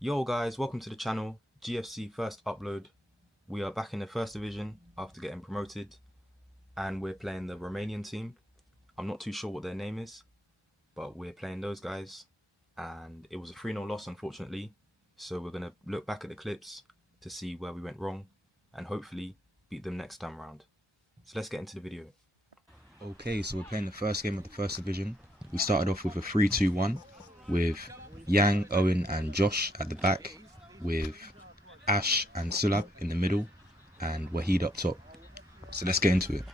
Yo guys, welcome to the channel, GFC First Upload. We are back in the first division after getting promoted and we're playing the Romanian team. I'm not too sure what their name is, but we're playing those guys and it was a 3-0 loss unfortunately. So we're going to look back at the clips to see where we went wrong and hopefully beat them next time round. So let's get into the video. Okay, so we're playing the first game of the first division. We started off with a 3-2-1 with Yang, Owen and Josh at the back, with Ash and Sulab in the middle and Wahid up top. So let's get into it.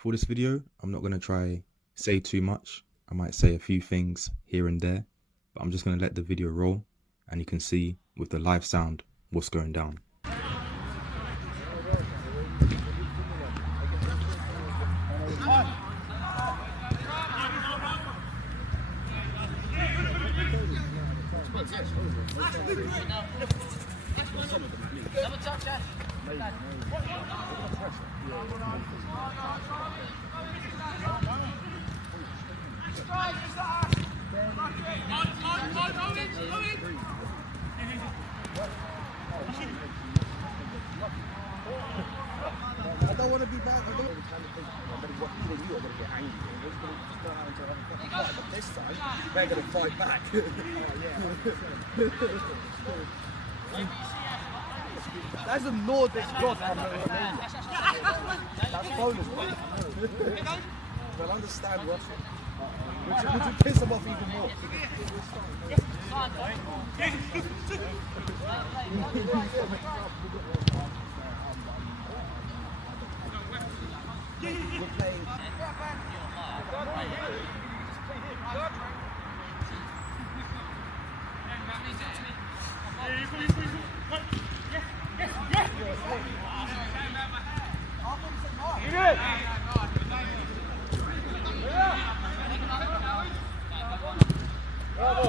For this video, I'm not going to try say too much. I might say a few things here and there, but I'm just going to let the video roll and you can see with the live sound what's going down. I don't want to be bad. I don't want to be get angry. But this time, they're going to fight back. That's a Nordic god from Romania. That's Polish. They'll understand Russian. Would you piss them off even more? We're playing. Bravo.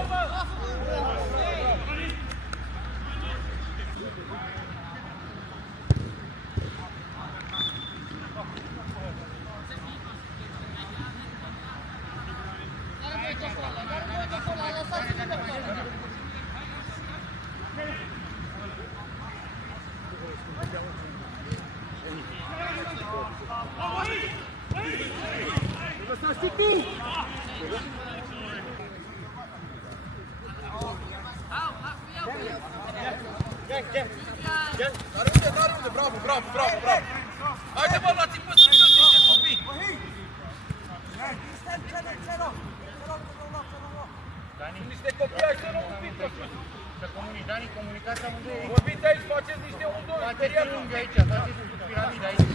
Haide mă, luați-mi mă să niște copii! Niște copii, hai să luăm un pic, să comunici, Dani, comunicați amândoi. Vorbiți aici, faceți niște unghiuri. Faceți triunghi aici, faceți piramide aici.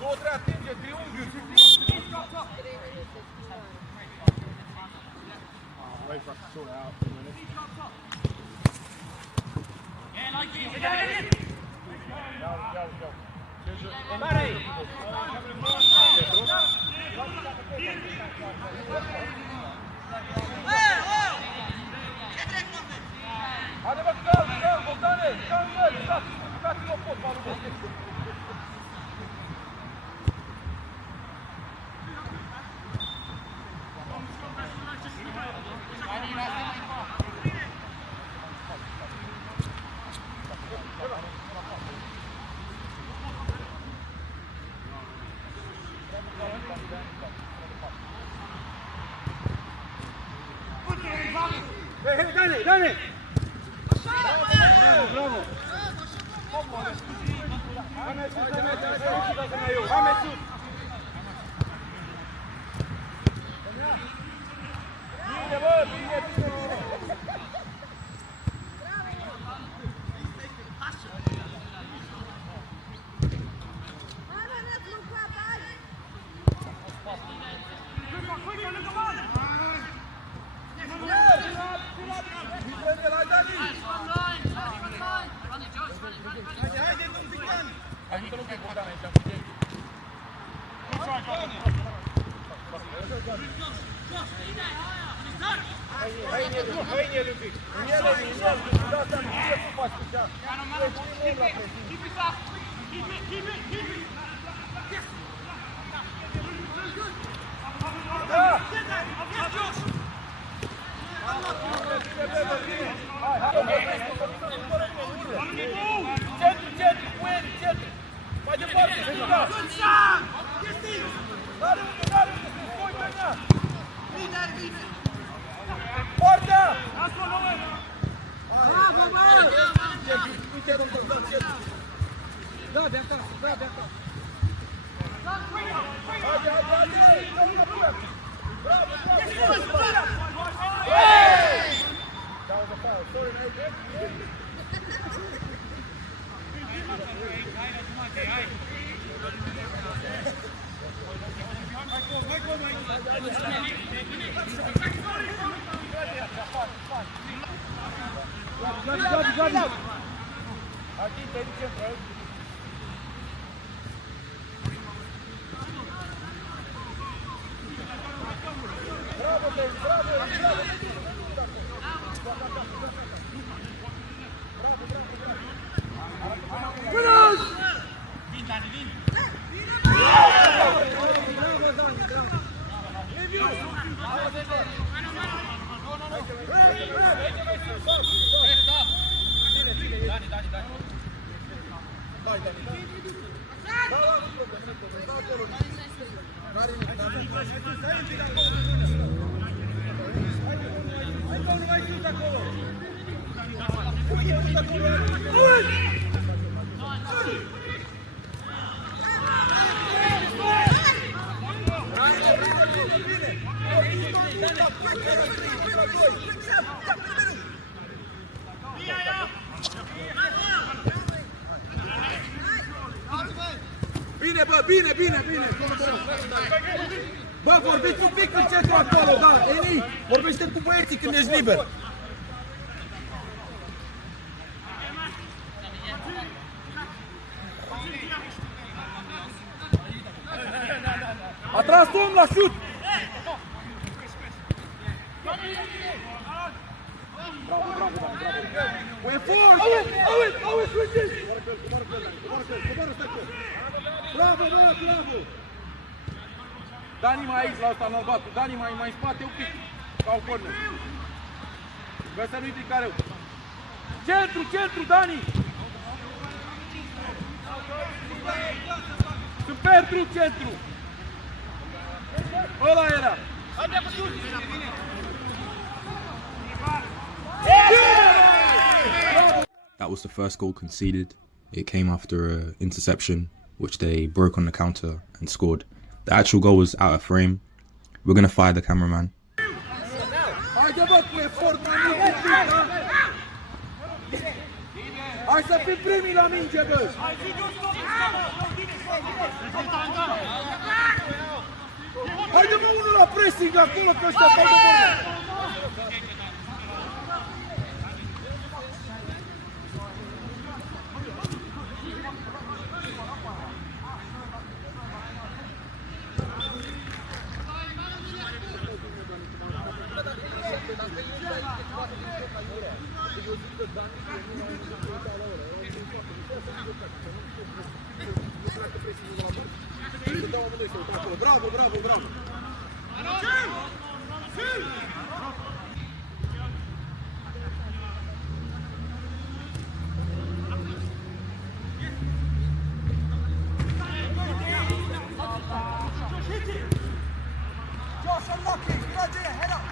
2-3 atinge, triunghiuri. Wait for us to sort it out for a minute. Go. Hadi bak, go, Bogdane, go, uitați-vă fotbalul. Hey, Dane! Bravo! Hai sus! Bine, bă, bine! Ajută-l un pic, Bogdan, aici. Hai în el un pic. În el, da. Mai departe, stânga! Poarta! Bravo, bă! Uite, domnul, da, de acasă, da, de acasă. Haide, haide, haide! Bravo, bravo! That was a foul, sorry, mate. Gabi! Atintă, în centru. Bravo, bravo! Bravo! Vin, Dani, vin! Bravo, Dani, bravo! Bine, bă, bine! Bă, vorbiți un pic în centru acolo, da, Eli, vorbește cu băieții când ești liber. A tras om la șut! Bravo, cu efort! Auzi, switches! Bravo! Dani mai aici, la ăsta, în albatru. Dani mai în spate, un pic. Ca o corner. Vreau să nu intri careu. Centru, Dani! Super truc, centru! Ăla era! That was the first goal conceded. It came after an interception, which they broke on the counter and scored. The actual goal was out of frame. We're going to fire the cameraman. Hai să fim primii la minge, bă! Haide-mă unul la pressing acolo, că ăștia fac de bine! Bravo! Josh, unlucky. Good idea. Head up.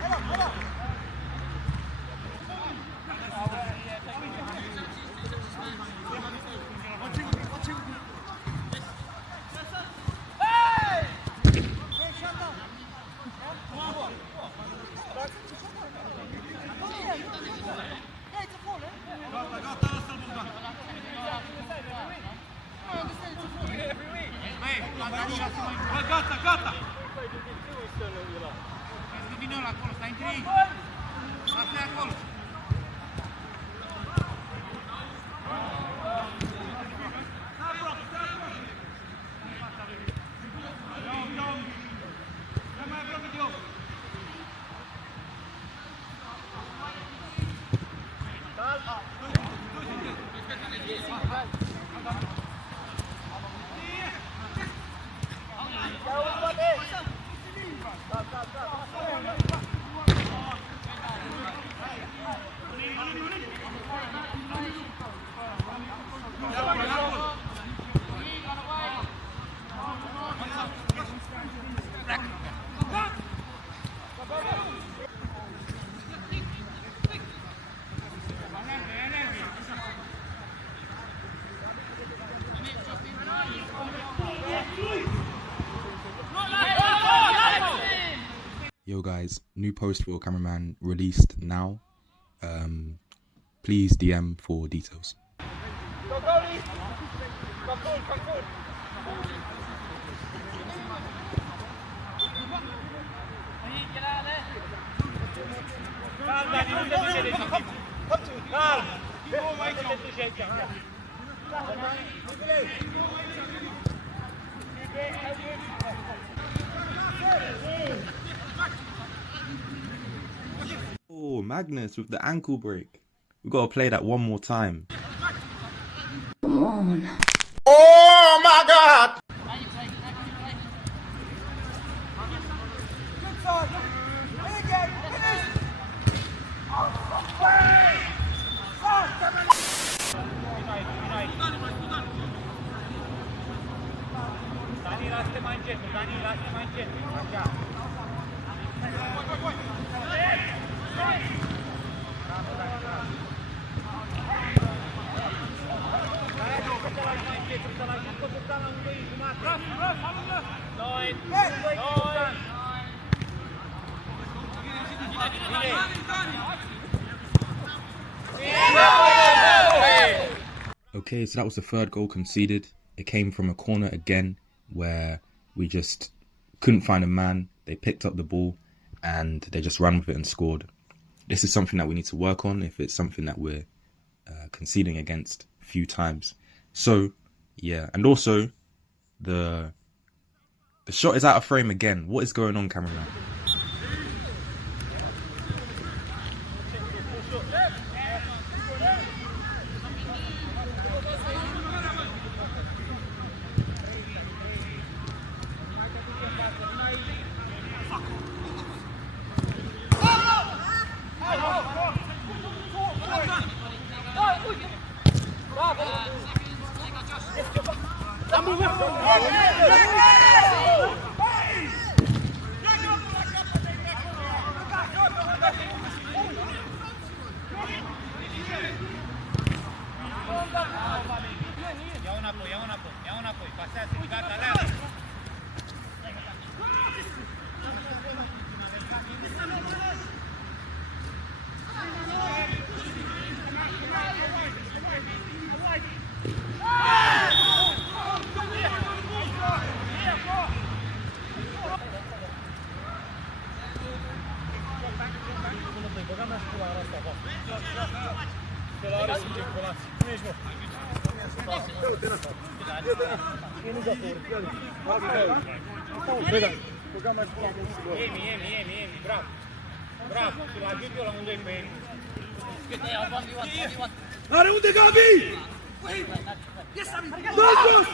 Gata! Să vină ăla acolo, stai între ei. Lasă-i acolo. Yo guys, new post for your cameraman released now. Please DM for details. Go goalie! Come forward! Oh, Magnus with the ankle break. We've got to play that one more time. Oh my God! Okay, so that was the third goal conceded. It came from a corner again where we just couldn't find a man. They picked up the ball and they just ran with it and scored. This is something that we need to work on if it's something that we're conceding against a few times. So, yeah. And also, the shot is out of frame again. What is going on, cameraman? Are unde Gabi? Vamos!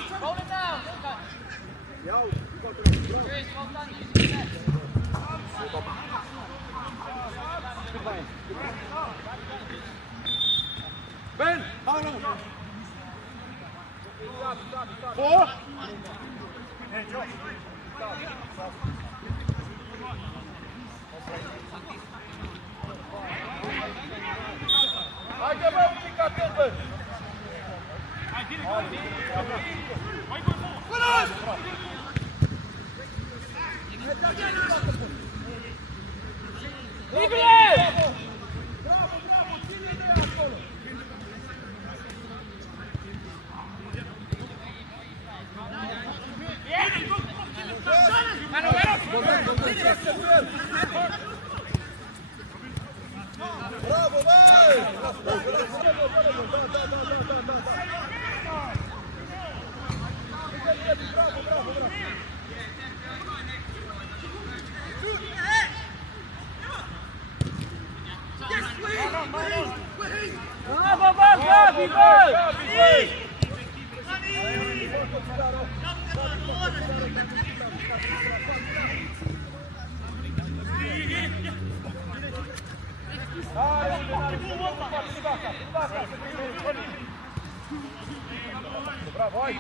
Ben, Harlan. Four. Bravo, vai!